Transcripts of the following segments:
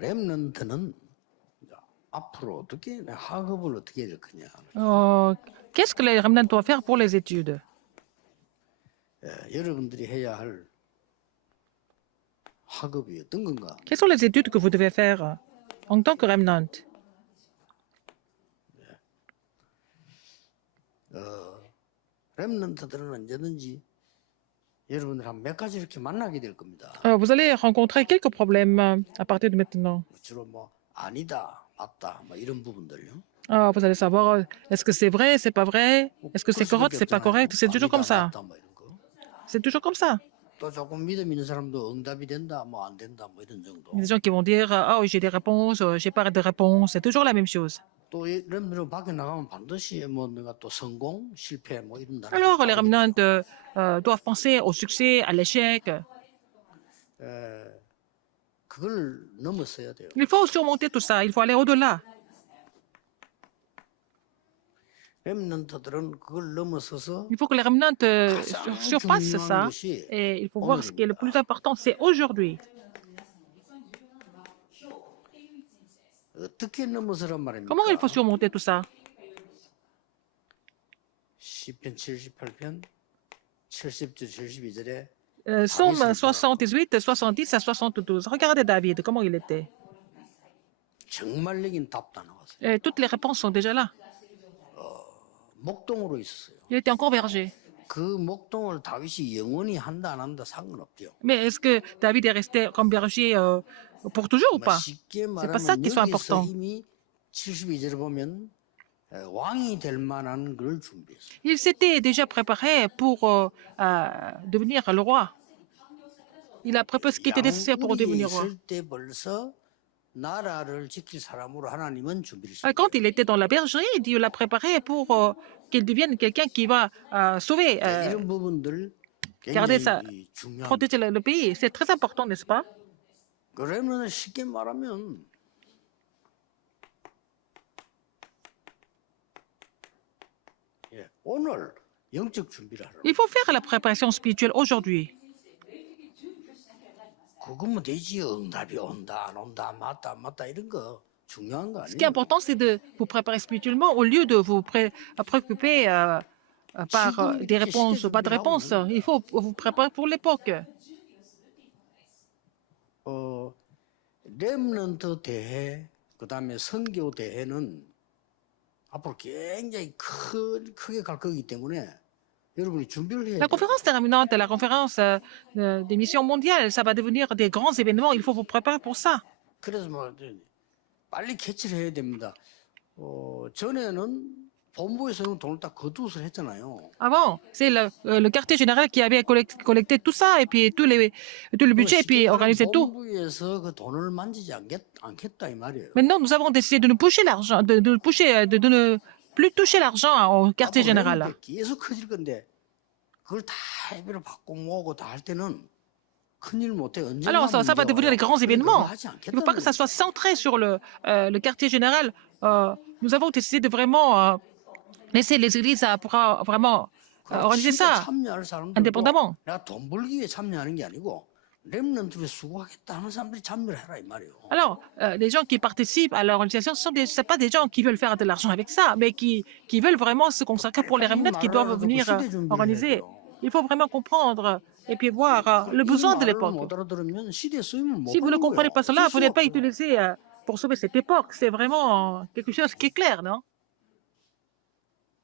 렘넌트는 앞으로 어떻게 학업을 어떻게 해야 될 거냐. Qu'est-ce que les remnants doivent faire pour les études? 여러분들이 해야 할 학업이 어떤 건가? Quelles sont les études que vous devez faire en tant que remnant? 렘넌트들은 언제든지 여러분들 한 몇 가지 이렇게 만나게 될 겁니다. Vous allez rencontrer quelques problèmes à partir de maintenant. 주로 뭐 아니다, 맞다, 뭐 이런 부분들요. Vous allez savoir, est-ce que c'est vrai, c'est pas vrai, est-ce que c'est correct, c'est pas correct, c'est toujours comme ça. 맞다, 뭐 이런 거. C'est toujours comme ça. 또 조금 믿음 있는 사람도 응답이 된다, 뭐 안 된다, 뭐 이런 정도. Il y a des gens qui vont dire, ah oui, j'ai des réponses, j'ai pas de réponses, c'est toujours la même chose. 또 렘넌트로 밖에 나가면 반드시 뭐 내가 또 성공, 실패, 뭐 이런 다. Alors, les remnants doivent penser au succès, à l'échec. 그걸 넘어서야 돼요. Il faut surmonter tout ça, il faut aller au-delà. 렘넌트들은 그걸 넘어서서 Il faut que les remnants surpassent ça. Et il faut voir ce qui est le plus important, c'est aujourd'hui. 어떻게 넘어서란 말입니까? Comment il faut surmonter tout ça? 시편 78편 70절 72절에 Psaume 78, 70 à 72. Regardez David, comment il était. 정말적인 답도 나왔어요. Et toutes les réponses sont déjà là. 목동으로 있었어요. Il était encore berger. 그 목동을 다윗이 영원히 한다 안 한다 상관없죠. Mais est-ce que David est resté comme berger pour toujours ou pas? 쉽게 pas ça 말하면 qui soit 여기서 important. 이미 72절을 보면 왕이 될 만한 걸 준비했어요. Il s'était déjà préparé pour devenir le roi. Il a préparé ce qui était nécessaire pour 양굴이 devenir roi. 있을 때 벌써 나라를 지킬 사람으로 하나님은 준비를 시켰어요. Quand il était dans la bergerie, Dieu l'a préparé pour qu'il devienne quelqu'un qui va sauver, 이런 부분들 garder ça, 굉장히 중요한. protéger le pays. C'est très important, n'est-ce pas? 그러면 쉽게 말하면 오늘 영적 준비를 하라고. Il faut faire la préparation spirituelle aujourd'hui. 그거면 되지. 응답이 온다 안 온다 맞다 안 맞다 이런 거 중요한 거 Ce qui est 아니에요. important, c'est de vous préparer spirituellement au lieu de vous préoccuper par des réponses ou pas de réponses. Il faut vous préparer pour l'époque. 렘넌트 대회 그다음에 선교 대회는 앞으로 굉장히 크게 갈 거기 때문에 여러분이 준비를 해야 La 돼요. conférence terminante, la conférence des missions mondiales, ça va devenir des grands événements. Il faut vous préparer pour ça. 그래서 뭐 빨리 캐치를 해야 됩니다. 전에는 본부에서 돈을 딱 거두서 했잖아요. Avant, c'est le quartier général qui avait collecté tout ça et puis tout le budget et puis organisé tout. 본부에서 그 돈을 만지지 않겠다 이 말이에요. Maintenant, nous avons décidé de ne pusher l'argent, de ne plus toucher l'argent au quartier général. 앞으로 계속 커질 건데 그걸 다 해비를 받고 뭐고 다 할 때는 큰일 못해. Alors, ça va devenir des grands événements. Il ne faut pas que ça soit centré sur le quartier général. Nous avons décidé de vraiment laisser les églises pour vraiment organiser ça 참여할 사람들도 indépendamment. 내가 돈 벌기 위해 참여하는 게 아니고 렘넌트를 수고하겠다 하는 사람들이 참여를 해라 이 말이에요. Alors, les gens qui participent à l'organisation, ce ne sont pas des gens qui veulent faire de l'argent avec ça, mais qui veulent vraiment se consacrer pour les remnants qui doivent venir organiser. Il faut vraiment comprendre et puis voir le besoin de l'époque. 못 알아들으면 시대 쓰임을 못 Si vous ne 받는 comprenez 거예요. pas cela, 쓸 vous n'êtes pas 수가 없어. utilisé pour sauver cette époque. C'est vraiment quelque chose qui est clair, non?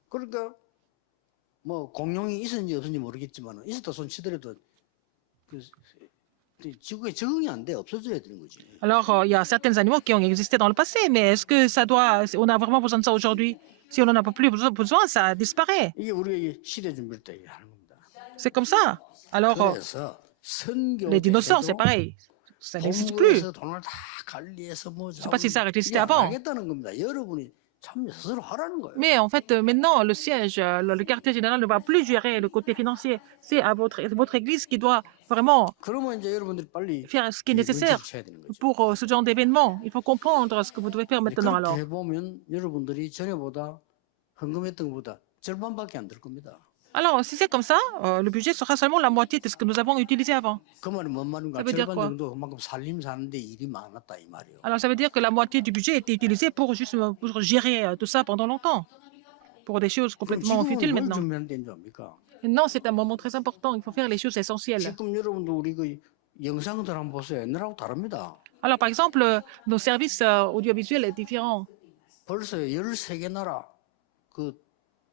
그러니까 뭐 공룡이 있었는지 없었는지 모르겠지만 있었다 손 치더라도 그 지구에 적응이 안 돼. 없어져야 되는 거지. Alors, il y a certains animaux qui ont existé dans le passé, mais est-ce que on a vraiment besoin de ça aujourd'hui? Si on n'en a pas plus besoin, ça disparaît. 이게 우리가 시대 준비를 때 하는 겁니다. C'est comme ça. Alors, 그래서 선교 les dinosaures, c'est pareil. Ça n'existe plus. 본부에서 돈을 다 관리해서 뭐 sais pas si ça existait 이게 안 avant. 하겠다는 겁니다. 여러분이 참 스스로 하라는 거예요. Mais en fait, maintenant, le siège, le quartier général ne va plus gérer le côté financier. C'est à votre église qui doit vraiment 그러면 이제 여러분들이 빨리 faire ce qui est nécessaire 쳐야 되는 거죠. pour ce genre d'événement. Il faut comprendre ce que vous devez faire maintenant alors. 그렇게 해보면 여러분들이 전에보다 헌금했던 것보다 절반밖에 안 들 겁니다. Alors, si c'est comme ça, le budget sera seulement la moitié de ce que nous avons utilisé avant. 그 말이 뭔 말인가? Ça veut dire 절반 quoi? 정도 그만큼 살림 사는데 일이 많았다 이 말이에요. Alors, ça veut dire que la moitié du budget était utilisée pour juste pour gérer tout ça pendant longtemps, pour des choses 그럼 complètement 지금은 futiles 뭘 maintenant. 준비하는 때인 줄 압니까? Maintenant, c'est un moment très important. Il faut faire les choses essentielles. 지금 여러분도 우리 그 영상들 한번 보세요. 옛날하고 다릅니다. Alors, par exemple, nos services audiovisuels sont différents. 벌써 13개 나라 그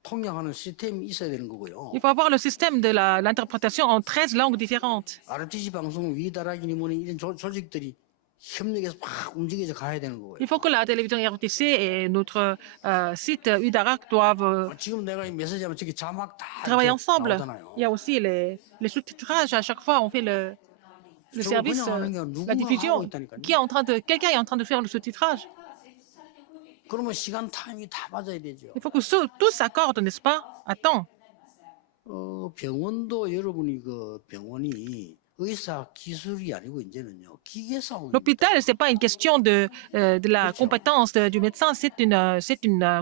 통역하는 시스템이 있어야 되는 거고요. Il faut avoir le système de l'interprétation en 13 langues différentes. RTC 방송 위다락이니 뭐니 이런 조직들이 협력해서 막 움직여서 가야 되는 거고요. Il faut que la télévision RTC et notre site UDARAC doivent 지금 내가 이 메시지하면 저기 자막 다 travailler 이렇게 ensemble. 나오잖아요. Il y a aussi les sous-titrages. À chaque fois, on fait le 저거 service, 번역하는 게 la 누군가 하고 diffusion. 있다니까요. Quelqu'un est en train de faire le sous-titrage. 그러면 시간 타임이 다 맞아야 되죠. Il faut que tous s'accordent, n'est-ce pas? À temps. 병원도 여러분이 그 병원이 의사 기술이 아니고 이제는요 기계 싸움입니다. L'hôpital, ce n'est pas une question de la compétence du médecin, c'est une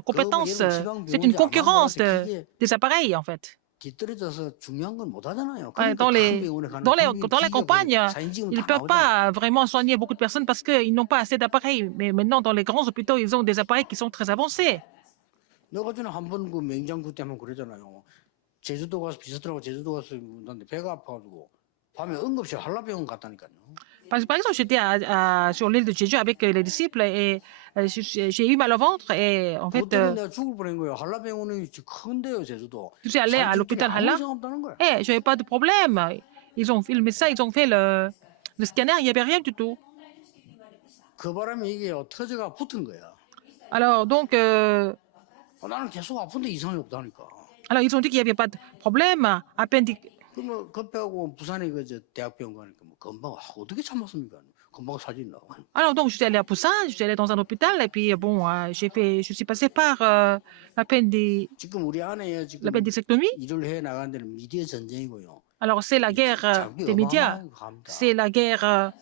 compétence, c'est une concurrence des appareils, en fait. 뒤떨어져서 중요한 건 못 하잖아요. Ouais, 그러니까 큰 병원에 가는 사람이 dans les 기계가 campagnes, 사인지금 ils ne 다 peuvent 나오잖아요. pas vraiment soigner beaucoup de personnes parce qu'ils n'ont pas assez d'appareils. Mais maintenant, dans les grands hôpitaux, ils ont des appareils qui sont très avancés. 내가 전에 한 번 그 맹장구 때문에 그러잖아요. 제주도 가서 비슷하고 제주도 가서 근데 배가 아파가지고 밤에 응급실 한라병원 갔다니까요. Par exemple, j'étais sur l'île de Jeju avec les disciples et j'ai eu mal au ventre et en fait, 그것 때문에 내가 죽을 뻔한 거예요. 한라병원이 큰데요, 제주도. je suis allé à 산적들이 l'hôpital 아무 Hala 이상 없다는 거야. et je n'avais pas de problème. Le médecin, ils ont fait le scanner, il n'y avait rien du tout. 그 바람에 이게 터져가 붙은 거야. Alors, donc, 나는 계속 아픈데 이상이 없다니까. alors ils ont dit qu'il n'y avait pas de problème. 그러면 급해하고 부산에 그저 대학병원 가니까 뭐 금방 어떻게 참았습니까? 금방 사진 나와. Alors, donc, je suis allée à Busan, je suis allée dans un hôpital et puis, bon, je suis passée par 지금 우리 안에 지금 l'appendicectomie. 일을 해 나가는 데는 미디어 전쟁이고요. Alors, c'est la guerre 자극이 des médias, 어마어마하게 갑니다. c'est la guerre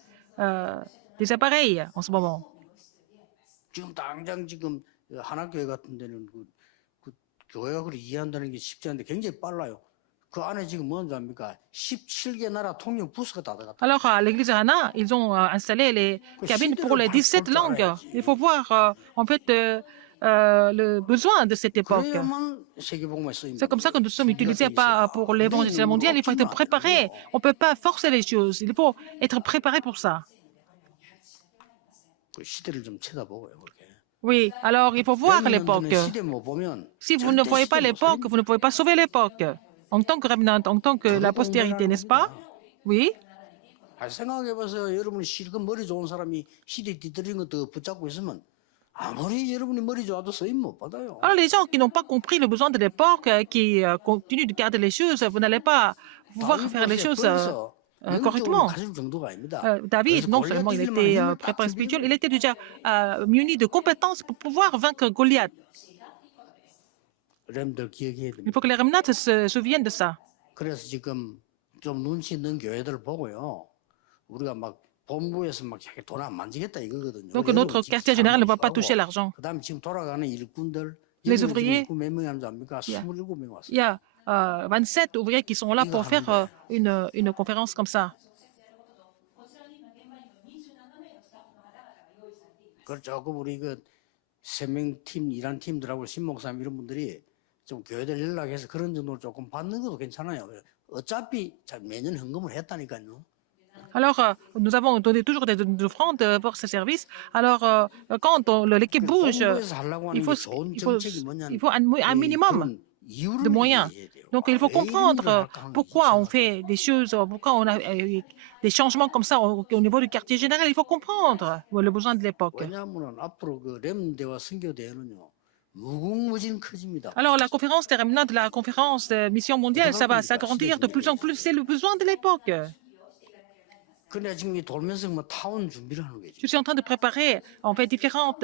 des appareils en ce moment. 지금 당장 지금 하나교회 같은 데는 그 교회가 그걸 이해한다는 게 쉽지 않은데 굉장히 빨라요. 그 안에 지금 뭔지 압니까? 17개 나라 통역 부스가 다 들어갔다. Alors, à l'église Hana, ils ont installé les cabines pour les 17 langues. Il faut voir, en fait, le besoin de cette époque. 그래야만 세계복음에 쓰입니다. C'est comme ça que nous sommes utilisés pour l'évangile mondial. Il faut être préparé. On ne peut pas forcer les choses. Il faut être préparé pour ça. 그 시대를 좀 쳐다보고요, 그렇게. Oui, alors il faut voir l'époque. 시대 못 보면 Si vous ne voyez pas l'époque, vous ne pouvez pas sauver l'époque. En tant que remnant, en tant que la postérité, n'est-ce pas? Oui. 생각해봐서 여러분이 실컷 머리 좋은 사람이 시대 뒤떨어진 것도 붙잡고 있으면 아무리 여러분이 머리 좋아도 쓰임 못 받아요. Alors les gens qui n'ont pas compris le besoin de l'époque, qui continuent de garder les choses, vous n'allez pas pouvoir faire les choses correctement. 가질 정도가 아닙니다. David, non seulement il était préparé spirituel, il était déjà muni de compétences pour pouvoir vaincre Goliath. 렘들 기억해야 Il 됩니다. faut que les remnants se souviennent de ça. 그래서 지금 좀 눈치 있는 교회들 보고요. 우리가 막 본부에서 막 돈 안 만지겠다 이거거든요. Donc notre quartier général ne va pas toucher l'argent. 그다음에 지금 돌아가는 일꾼들 Les ouvriers, 몇 명이 하는지 압니까? Yeah. 27명 왔어요. il y a 27 ouvriers qui sont là pour faire une conférence comme ça. 그걸 조금 우리 그 세명팀 일한 팀들하고 신목사님 이런 분들이 좀 교회들 연락해서 그런 정도로 조금 받는 것도 괜찮아요. 어차피 매년 헌금을 했다니까요. Alors, nous avons donné toujours des offrandes pour ce service. Alors, quand l'équipe bouge, 본부에서 하려고 하는 게 좋은 정책이 뭐냐면 il faut un minimum 이유를 de moyens. 이해해야 돼요. Donc, il faut 왜 comprendre 이런 일을 할까 pourquoi on 하는 게 fait des choses, pourquoi on a des changements comme ça au niveau du quartier général. Il faut comprendre le besoin de l'époque. 왜냐하면 앞으로 그 렘대와 선교대회는요 무궁무진 커집니다. Alors, la conférence des remnants de la conférence de mission mondiale, ça va s'agrandir de plus en plus. C'est le besoin de l'époque. 근데 지금 이 돌면서 뭐 타운 준비를 하는 거지. Je suis en train de préparer, en fait, différents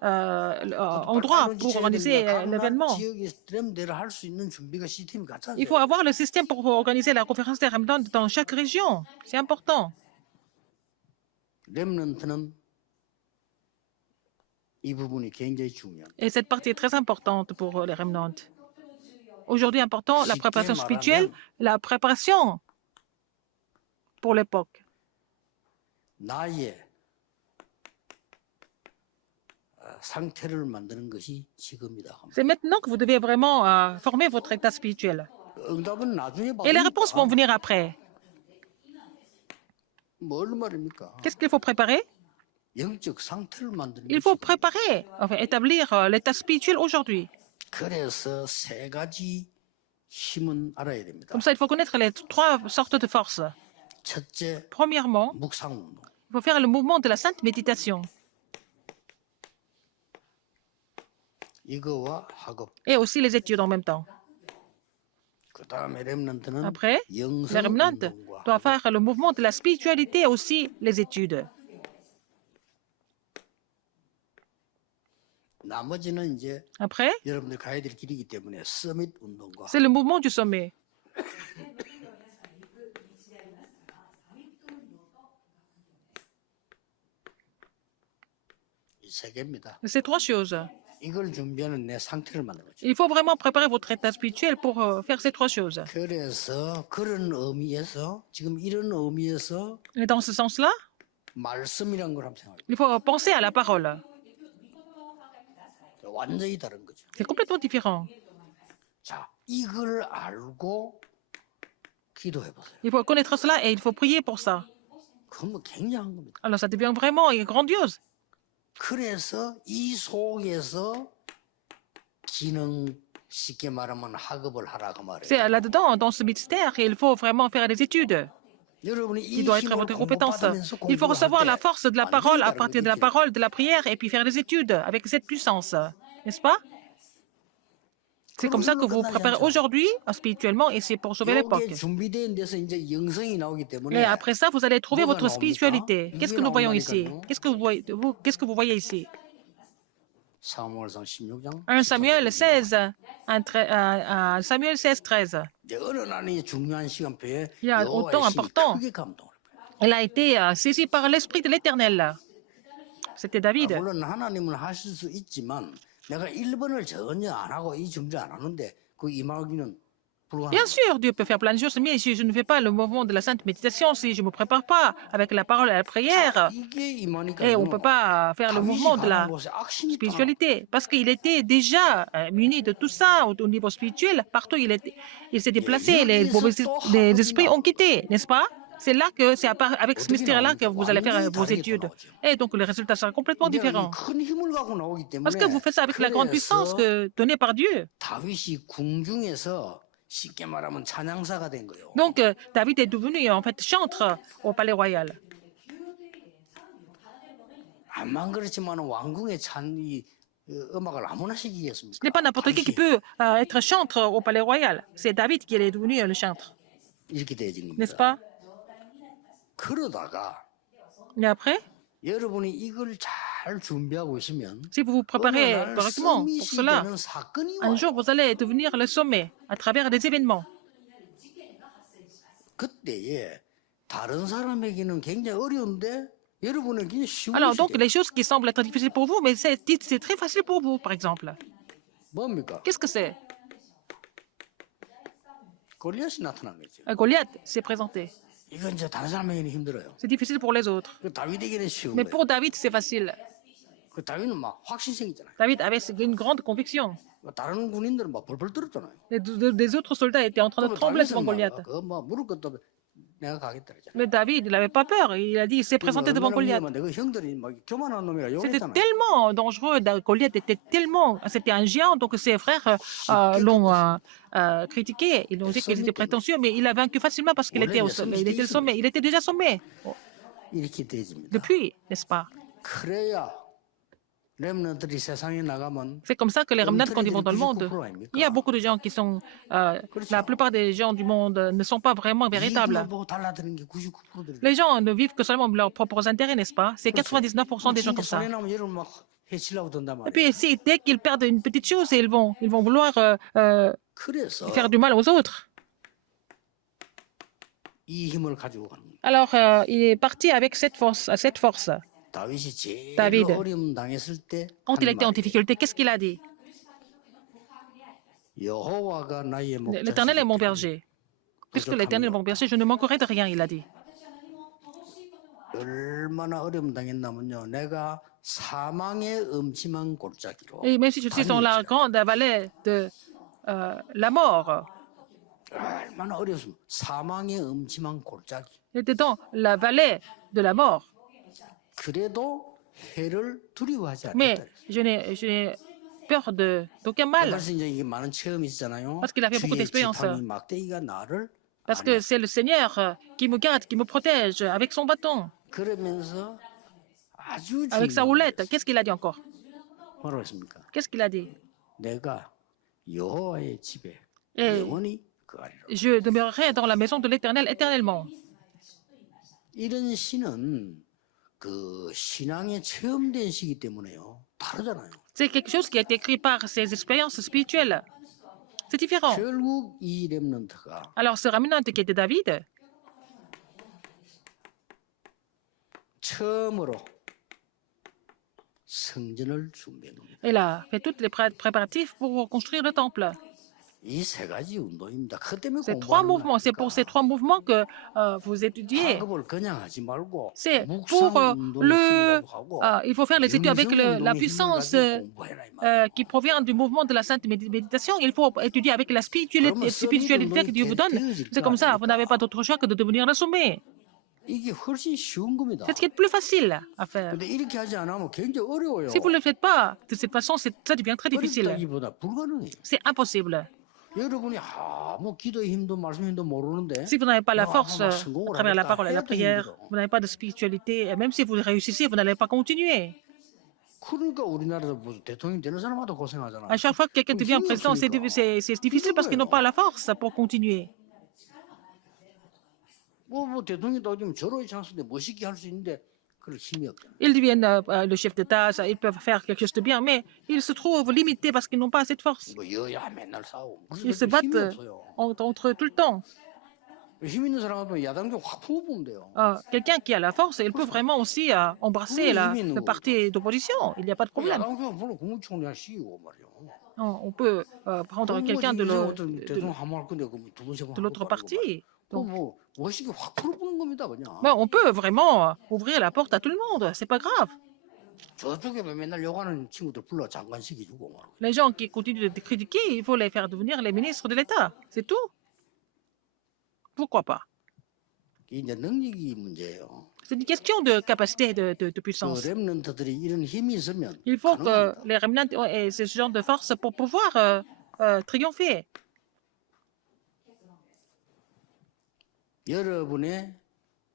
endroits pour organiser l'événement. 지역에 렘대를 할 수 있는 준비가 시스템이 갖춰져. Il faut avoir le système pour organiser la conférence des remnants dans chaque région. C'est important. 렘넌트는 이 부분이 굉장히 중요합니다. Et cette partie est très importante pour les remnants. Aujourd'hui, important, la préparation spirituelle, la préparation pour l'époque. 나의 상태를 만드는 것이 지금이다. C'est maintenant que vous devez vraiment former votre état spirituel. 응답은 나중에 Et les réponses vont 받으니까 venir après. 뭘 말입니까? Qu'est-ce qu'il faut préparer? 영적 상태를 만드는 Il 게 faut 지금. préparer, enfin, établir l'état spirituel aujourd'hui. 그래서 세 가지 힘은 알아야 됩니다. Comme ça, il faut connaître les trois sortes de forces. 첫째, Premièrement, 묵상 운동. il faut faire le mouvement de la sainte méditation 이거와 학업. et aussi les études en même temps. 그다음에 렘넌트는 Après, 영성 les remnants 운동과 doivent faire le mouvement de la spiritualité et aussi les études. 나머지는 이제 Après, 여러분들 가야 될 길이기 때문에 서밋 운동과 c'est le mouvement du sommet. 이 세 개입니다. Ces trois choses. 이걸 준비하는 내 상태를 만드는 거죠. Il faut vraiment préparer votre état spirituel pour faire ces trois choses. 그래서 그런 의미에서 지금 이런 의미에서 Et dans ce sens-là, 말씀이란 걸 한번 생각해요. il faut penser à la parole. 완전히 다른 거죠. C'est complètement différent. 자, 이걸 알고 기도해 보세요. Il faut connaître cela et il faut prier pour ça. 그건 뭐 굉장한 겁니다. Alors ça devient vraiment grandiose. 그래서 이 속에서 기능 쉽게 말하면 학업을 하라고 C'est 말해요. là-dedans, dans ce mystère, il faut vraiment faire des études. 여러분이 Il 이 doit être 힘을 votre compétence. 공부받으면서 Il faut 공부를 recevoir la 할 때 force de la 완전히 parole à 다른 partir de la 거죠. parole, de la prière, et puis faire des études avec cette puissance. N'est-ce pas? C'est comme ça que vous préparez aujourd'hui spirituellement et c'est pour sauver l'époque. 이게 준비된 데서 이제 영성이 나오기 Et 때문에 après ça, vous allez trouver 뭐가 votre 나옵니까? spiritualité. Qu'est-ce que nous voyons ici? 나온다니까요. Qu'est-ce que vous voyez ici? 사무엘상 16장 1 Samuel 16, Samuel 16, 13. 어느 날이 중요한 시간표에 Il y a 여호와의 autant 신이 important. 크게 감동을 해요. Elle a été saisie par l'Esprit de l'Éternel. C'était David. 물론 하나님은 하실 수 있지만 내가 1번을 전혀 안 하고 이 준비 안 하는데 그 임하기는 Bien 불가능해요. sûr, Dieu peut faire plein de choses, mais si je ne fais pas le mouvement de la sainte méditation, si je ne me prépare pas avec la parole et la prière, 이게 임하니까 et on ne peut pas faire le mouvement de la spiritualité, parce qu'il était déjà muni de tout ça au niveau spirituel. Partout, il s'est déplacé, les esprits ont quitté, n'est-ce pas? C'est là que c'est avec ce mystère-là que vous allez faire vos études. Et donc, le résultat sera complètement différent. 큰 힘을 갖고 나오기 Parce que vous 때문에 faites ça avec la grande puissance donnée par Dieu. 다윗이 궁중에서 쉽게 말하면 찬양사가 된 거예요. Donc, David est devenu en fait chantre au palais royal. 암만 그렇지만 왕궁의 찬이 음악을 아무나 시키겠습니까? Ce n'est pas n'importe qui peut être chantre au palais royal. C'est David qui est devenu le chantre, 이렇게 되어진 n'est-ce 겁니다. pas? 그러다가 Et après, 여러분이 이걸 잘 준비하고 있으면 si vous vous 어느 préparez 날 correctement pour 서밋이 cela, 되는 사건이 un 와요. jour vous allez devenir le sommet à travers des événements. 그때에 다른 사람에게는 굉장히 어려운데 여러분에게는 쉬운 Alors, 것이 donc, 돼요. les choses qui semblent être difficiles pour vous, mais c'est très facile pour vous, par exemple. 뭡니까? Qu'est-ce que c'est? 골리앗이 나타난 거죠. Goliath s'est présenté. 이건 이제 다른 사람에게는 힘들어요. C'est difficile pour les autres. 그 다윗에게는 쉬운 Mais 거예요. pour David, c'est facile. 그 다윗은 막 확신성 있잖아요. David avait une grande conviction. 다른 군인들은 막 벌벌 떨었잖아요. Les autres soldats étaient en train de trembler devant 다윗은 Goliath. 그뭐 무릎 꿇고 내가 가겠다 그러잖아요. Mais David, il n'avait pas peur. Il a dit, il s'est présenté devant Goliath. 그 형들이 막 교만한 놈이라 C'était 욕했잖아요. tellement dangereux. Goliath était tellement. C'était un géant, donc ses frères l'ont critiqué. Ils ont dit qu'il était prétentieux, mais il a vaincu facilement parce qu'il était au sommet. Il était au sommet. Il était déjà sommet 이렇게 되집니다. depuis, n'est-ce pas? 그래야 렘넌트들이 세상에 나가면 C'est comme ça que les remnants, quand ils vont dans le monde, il y a beaucoup de gens qui sont. La plupart des gens du monde ne sont pas vraiment véritables. 이익만 보고 달라드는 게 99%들이. Les gens ne vivent que seulement de leurs propres intérêts, n'est-ce pas? C'est 99% des gens comme ça. 손해 나면 여러분 막 해치려고 든단 Et 말이에요. puis, dès qu'ils perdent une petite chose, ils vont vouloir 그래서 faire du mal aux autres. 이 힘을 가지고 가는 거예요. Alors, il est parti avec cette force. 다윗이 제일 다비드. 어려움 당했을 때 Quand il 한 était en 말이 difficulté, qu'est-ce qu'il a dit? 여호와가 나의 L'Éternel est 목자시기 mon 때문에 berger. Puisque l'Éternel est mon berger, je ne manquerai de rien, il a dit. 얼마나 어려움 당했나면요. 내가 사망의 음침한 골짜기로 Et même si je suis dans la grande vallée de la mort, 얼마나 어려웠습니까? 사망의 음침한 골짜기. j'étais dans la vallée de la mort. 그래도 해를 두려워하지 Mais 않았다. je n'ai peur d'aucun mal. 그래서 이제 이게 많은 체험이 있잖아요. Parce qu'il a fait beaucoup 주의 d'expériences. 지팡이 막대기가 나를 Parce que c'est le Seigneur qui me garde, qui me protège avec son bâton, 그러면서 아주 avec sa 중요한 houlette. Qu'est-ce qu'il a dit encore? 뭐라고 했습니까? Qu'est-ce qu'il a dit? 내가 여호와의 집에 Et 영원히 거하리라. je demeurerai dans la maison de l'Éternel éternellement. 이런 시는 그 신앙에 체험된 시기 때문에요. 다르잖아요. C'est quelque chose qui a été écrit par ses expériences spirituelles. C'est différent. 결국 이 렘넌트가 Alors, ce remnant qui était David, 처음으로 성전을 준비한 겁니다. il a fait tous les préparatifs pour construire le temple. 이 세 가지 운동입니다. 그 때문에 Ces trois 공부하는 mouvements, c'est pour ces trois mouvements que vous étudiez. 학업을 그냥 하지 말고 C'est 묵상 pour 운동의 힘이라고 하고 il faut faire les études avec 영성 la 운동의 힘을 puissance 가지고 공부해라 이 말이에요. qui provient du mouvement de la sainte méditation. Il faut étudier avec la spiritualité que Dieu vous donne. C'est comme ça, vous n'avez pas d'autre choix que de devenir le sommet. 이게 훨씬 쉬운 겁니다. C'est ce qui est le plus facile à faire. 근데 이렇게 하지 않으면 굉장히 어려워요. Si vous ne le faites pas de cette façon, ça devient très difficile. 어렵다기보다 불가능해요. C'est impossible. 여러분이 아무 기도의 힘도 말씀의 힘도 모르는데 Si vous n'avez pas la force à 성공을 travers la 하겠다 parole et la 해도 prière, 힘들어. vous n'avez pas de spiritualité, et même si vous réussissez, vous n'allez pas continuer. 그러니까 우리나라에서 무슨 대통령 되는 사람마다 고생하잖아. À chaque fois que quelqu'un devient président, c'est difficile parce qu'ils n'ont pas la force pour continuer. 뭐 대통령이 나오면 절호의 찬스인데 멋있게 할 수 있는데 그럴 힘이 없잖아. Ils deviennent le chef d'État, ils peuvent faire quelque chose de bien, mais ils se trouvent limités parce qu'ils n'ont pas assez de force. 뭐 여야 맨날 싸우고 무슨 Ils se 힘이 battent 없어요. entre eux tout le temps. 힘 있는 사람한테 야당도 확 품어보면 돼요. Quelqu'un qui a la force, il peut vraiment aussi embrasser le parti d'opposition. Il n'y a pas de problème. 야당도 물론 국무총리가 시고 말이요. On peut prendre quelqu'un de 대통령 한말 건데 두 번, 세 번 de l'autre parti. 뭐 멋있게 확 풀어보는 겁니다 그냥. Ben, on peut vraiment ouvrir la porte à tout le monde. C'est pas grave. 저쪽에 맨날 욕하는 친구들 불러 장관 시켜주고 막. Les gens qui continuent de critiquer, il faut les faire devenir les ministres de l'État. C'est tout. Pourquoi pas? 이게 이제 능력이 문제예요. C'est une question de capacité de 그 puissance. 렘넌트들이 이런 힘이 있으면 Il faut que 가능합니다. les remnants aient ce genre de force pour pouvoir triompher. 여러분의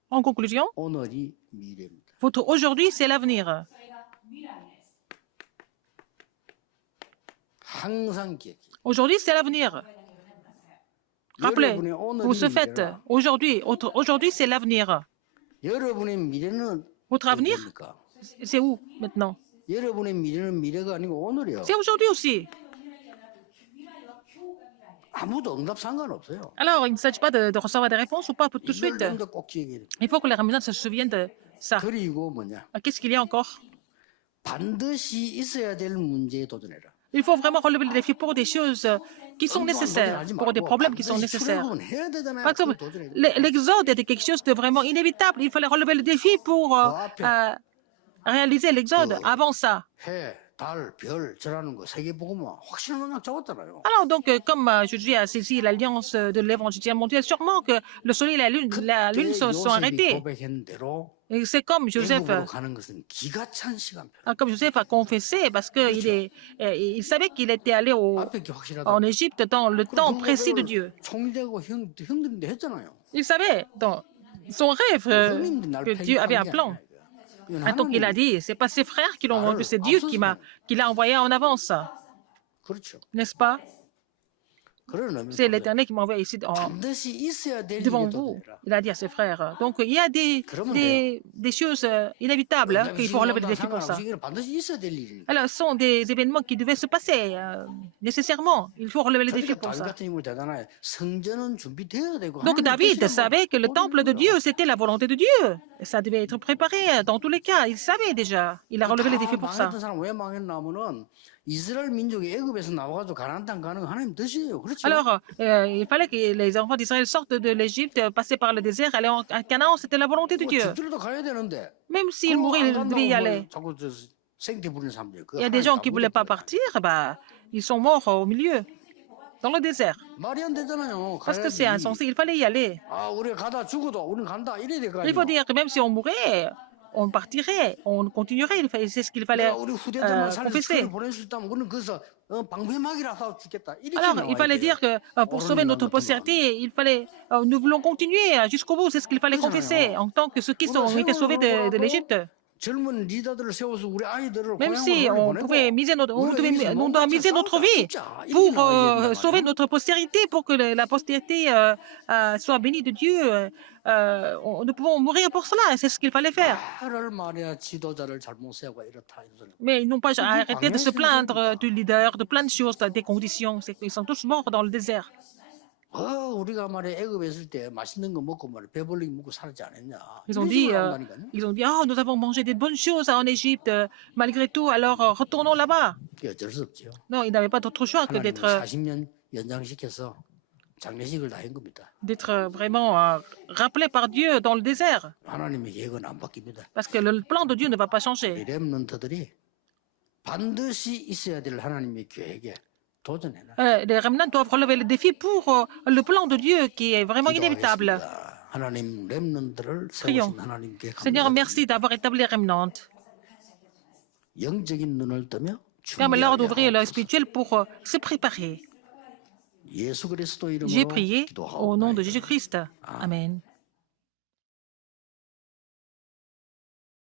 En conclusion, 오늘이 미래입니다. votre aujourd'hui, c'est l'avenir. 항상 기억해. Aujourd'hui, c'est l'avenir. Rappelez, 여러분의 vous 오늘이 se faites 미래라. aujourd'hui, c'est l'avenir. 여러분의 미래는 Votre avenir, 어디입니까? c'est où maintenant? 여러분의 미래는 미래가 아니고 오늘이요. C'est aujourd'hui aussi. 아무도 응답 상관없어요. Alors, il ne s'agit pas de recevoir des réponses ou pas tout de 이걸 suite. 좀 더 꼭 기억해야 돼. Il faut que les remnants se souviennent de ça. 그리고 뭐냐? Qu'est-ce qu'il y a encore? 반드시 있어야 될 문제에 도전해라. Il faut vraiment relever le défi pour des choses qui sont nécessaires, pour des problèmes qui sont nécessaires. 해야 되잖아요. Par exemple, 그걸 도전해야 돼. l'exode était quelque chose de vraiment inévitable. Il fallait relever le défi pour réaliser l'exode. Avant ça. 해, 달, 별, 저라는 거 세계복음화 확실한 언약 잡았잖아요. Alors donc, comme Jésus a saisi l'alliance de l'évangile mondial, sûrement que le soleil et la lune se sont 요셉이 arrêtés. 고백한 대로 Et c'est comme Joseph, 애국으로 가는 것은 기가 찬 시간표. comme Joseph a confessé, parce qu'il savait qu'il était allé 앞에 게 확실하다. en Égypte dans le temps précis de Dieu. 총리되고 형들인데 했잖아요. Il savait dans son rêve 형님들 날 que Dieu avait un 폐기한 게 plan. 아니야, 이거. Et donc il a dit, c'est pas ses frères qui l'ont vendu, c'est Dieu qui l'a envoyé en avance, 그렇죠. n'est-ce pas? 그런 의미로 C'est l'Éternel qui m'a envoyé ici 반드시 있어야 될 devant 일이 vous. 도전해라. Il a dit à ses frères. Donc il y a des choses inévitables qu'il faut relever le défi pour ça. 상관없이 이건 반드시 있어야 될 일이니까. Alors, ce sont des événements qui devaient se passer nécessairement. Il faut relever le défi 그러니까 pour 다윗 ça. 같은 인물 대단해. 성전은 준비되어야 되고. Donc 하나님의 David 뜻이란 savait que le 걸 temple de 모르는 Dieu, 거야. c'était la volonté de Dieu. Et ça devait être préparé dans tous les cas. Il savait déjà. Il a relevé le défi 다 pour ça. 망했던 사람 왜 망했나 하면은 이스라엘 민족이 애굽에서 나와가지고 가나안 땅 가는 거 하나님 뜻이에요. 그렇죠? Alors, il fallait que les enfants d'Israël sortent de l'Égypte, passer par le désert, aller à Canaan, c'était la volonté de 뭐 Dieu. 죽더라도 가야 되는데 Même s'ils 그거 mouraient, 안 ils devaient y 간다고 뭐 aller. 자꾸 생태 부리는 사람들. Il y a des gens qui ne voulaient pas partir, bah, ils sont morts au milieu, dans le désert. 말이 안 되잖아요. Parce que c'est 가야지. insensé, il fallait y aller. 아, 우리가 가다 죽어도 우리는 간다. 이래야 될 거 Il faut 아니에요. dire que même si on mourait, on partirait, on continuerait. C'est ce qu'il fallait 내가 우리 후대들만 살려서 confesser. 그걸 보낼 수 있다면 우리는 거기서 방패막이라도 죽겠다. 이렇게 Alors, il fallait dire que pour sauver notre postérité, il fallait, nous voulons continuer jusqu'au bout. C'est ce qu'il fallait confesser en tant que ceux qui ont été sauvés de l'Égypte. 젊은 리더들을 세워서 우리 아이들을 Même 고향으로 si on 보내고 pouvait miser notre, 우리가 on doit miser notre vie pour sauver notre postérité, pour que la postérité soit bénie de Dieu. Nous pouvons mourir pour cela. C'est ce qu'il fallait faire. 말을 말해야 지도자를 잘못 세우고 이렇다. Mais ils n'ont pas arrêté de se plaindre du leader, de plein de choses, des conditions. Ils sont tous morts dans le désert. 우리가 말해 애굽에 있을 때 맛있는 거 먹고 말해 배불리게 먹고 살지 않았냐. Ils ont dit, oh, nous avons mangé des bonnes choses en Égypte, malgré tout, alors retournons là-bas. 어쩔 수 없죠. Non, ils n'avaient pas d'autre choix que 하나님은 d'être 40년 연장시켜서 장례식을 다 한 겁니다. vraiment rappelés par Dieu dans le désert. 하나님의 계획은 안 바뀝니다. Parce que le plan de Dieu ne va pas changer. 이 렘넌트들이 반드시 있어야 될 하나님의 계획에 도전해라. Les remnants doivent relever le défi pour le plan de Dieu qui est vraiment inévitable. 기도하겠습니다. 하나님 렘넌트를 Prions. 세우신 하나님께 Seigneur, 감사드립니다. merci d'avoir établi les remnants. 영적인 눈을 뜨며 Permets-leur 준비하게 d'ouvrir l'œil 하옵소서. spirituel pour se préparer. 예수 그리스도 J'ai 이름으로 prié au nom de 기도하옵나이다. Jésus-Christ. Amen.